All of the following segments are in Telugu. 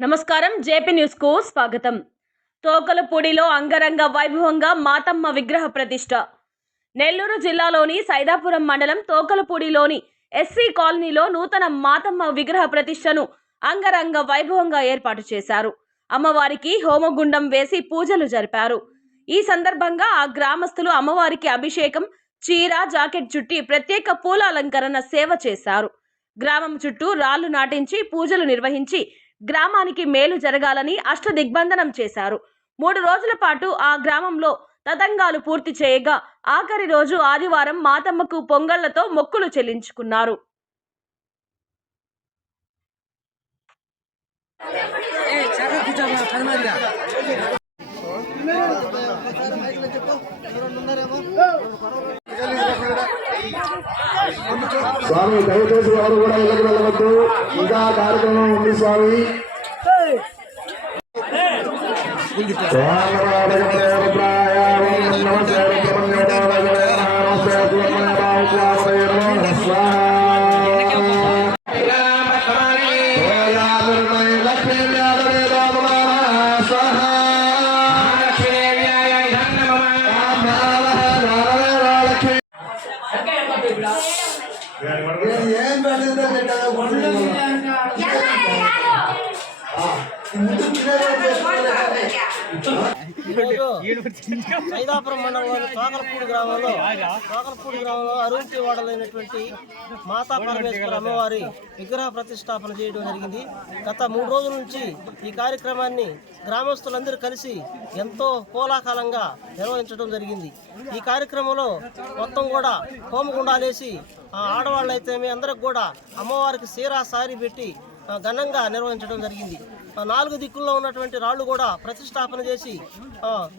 నమస్కారం జేపీ న్యూస్కు స్వాగతం తోకలపూడిలో అంగరంగ వైభవంగా మాతమ్మ విగ్రహ ప్రతిష్ట నెల్లూరు జిల్లాలోని సైదాపురం మండలం తోకలపూడిలోని ఎస్సీ కాలనీలో నూతన మాతమ్మ విగ్రహ ప్రతిష్టను అంగరంగ వైభవంగా ఏర్పాటు చేశారు. అమ్మవారికి హోమగుండం వేసి పూజలు జరిపారు. ఈ సందర్భంగా ఆ గ్రామస్తులు అమ్మవారికి అభిషేకం చీర జాకెట్ చుట్టి ప్రత్యేక పూల అలంకరణ సేవ చేశారు. గ్రామం చుట్టూ రాళ్ళు నాటించి పూజలు నిర్వహించి గ్రామానికి మేలు జరగాలని అష్ట దిగ్బంధనం చేశారు. మూడు రోజుల పాటు ఆ గ్రామంలో తతంగాలు పూర్తి చేయగా ఆఖరి రోజు ఆదివారం మాతమ్మకు పొంగళ్ళతో మొక్కులు చెల్లించుకున్నారు. స్వామి దయచేసి ఎవరు కూడా ఇళ్ళకి వెళ్ళవద్దు. ఇంకా కార్యక్రమం ఉంది స్వామి. ఏం సైదాపురం మండలంలోని తోకలపూడి గ్రామంలో తోకలపూడి గ్రామంలో అరుంటి వాడలైనటువంటి మాతా పరమేశ్వర అమ్మవారి విగ్రహ ప్రతిష్టాపన చేయడం జరిగింది. గత మూడు రోజుల నుంచి ఈ కార్యక్రమాన్ని గ్రామస్తులందరూ కలిసి ఎంతో కోలాహలంగా నిర్వహించడం జరిగింది. ఈ కార్యక్రమంలో మొత్తం కూడా హోమగుండాలేసి ఆ ఆడవాళ్ళు అయితే అందరికి కూడా అమ్మవారికి సీరా సారీ పెట్టి ఘనంగా నిర్వహించడం జరిగింది. నాలుగు దిక్కుల్లో ఉన్నటువంటి రాళ్ళు కూడా ప్రతిష్టాపన చేసి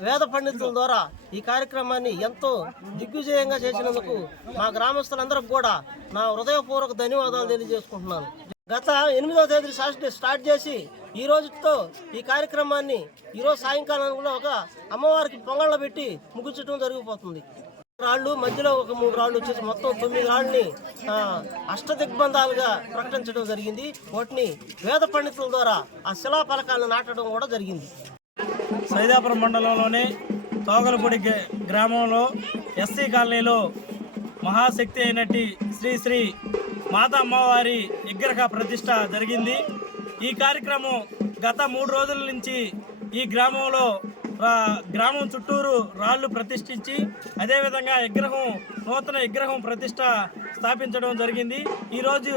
వేద పండితుల ద్వారా ఈ కార్యక్రమాన్ని ఎంతో దిగ్విజయంగా చేసినందుకు మా గ్రామస్తులందరికి కూడా నా హృదయపూర్వక ధన్యవాదాలు తెలియజేసుకుంటున్నాను. గత ఎనిమిదవ తేదీ సాటర్డే స్టార్ట్ చేసి ఈ రోజుతో ఈ కార్యక్రమాన్ని ఈరోజు సాయంకాలం కూడా ఒక అమ్మవారికి పొంగళ్ళ పెట్టి ముగించడం జరిగిపోతుంది. రాళ్ళు మధ్యలో ఒక మూడు రాళ్ళు వచ్చేసి మొత్తం తొమ్మిది రాళ్ళని అష్టదిగ్బంధాలుగా అష్ట దిగ్బంధాలుగా ప్రకటించడం జరిగింది. వాటిని వేద పండితుల ద్వారా ఆ శిలా ఫలకాలను నాటడం కూడా జరిగింది. సైదాపురం మండలంలోని తోగలపూడి గ్రామంలో ఎస్సీ కాలనీలో మహాశక్తి అయినట్టి శ్రీ శ్రీ మాతా అమ్మవారి విగ్రహ ప్రతిష్ట జరిగింది. ఈ కార్యక్రమం గత మూడు రోజుల నుంచి ఈ గ్రామంలో గ్రామం చుట్టూరు రాళ్ళు ప్రతిష్ఠించి అదేవిధంగా విగ్రహం నూతన విగ్రహం ప్రతిష్ట స్థాపించడం జరిగింది. ఈరోజు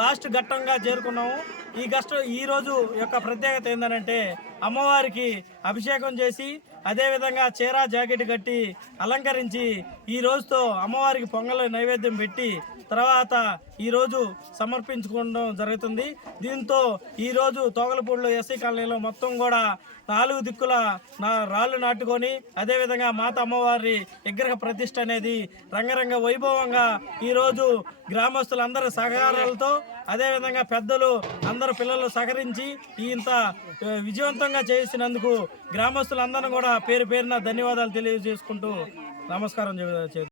లాస్ట్ ఘట్టంగా చేరుకున్నాము. ఈ గష్ట ఈ రోజు యొక్క ప్రత్యేకత ఏంటంటే అమ్మవారికి అభిషేకం చేసి అదేవిధంగా చీర జాకెట్ కట్టి అలంకరించి ఈ రోజుతో అమ్మవారికి పొంగల్ నైవేద్యం పెట్టి తర్వాత ఈ రోజు సమర్పించుకోవడం జరుగుతుంది. దీంతో ఈ రోజు తోగలపూడిలో ఎస్సీ కాలనీలో మొత్తం కూడా నాలుగు దిక్కుల నా రాళ్ళు నాటుకొని అదేవిధంగా మాత అమ్మవారి విగ్రహ ప్రతిష్ట అనేది రంగరంగ వైభవంగా ఈరోజు గ్రామస్తులందరి సహకారాలతో అదేవిధంగా పెద్దలు అందరు పిల్లలు సహకరించి ఇంత విజయవంతంగా చేసినందుకు గ్రామస్తులందరూ కూడా పేరు పేరున ధన్యవాదాలు తెలియజేసుకుంటూ నమస్కారం చే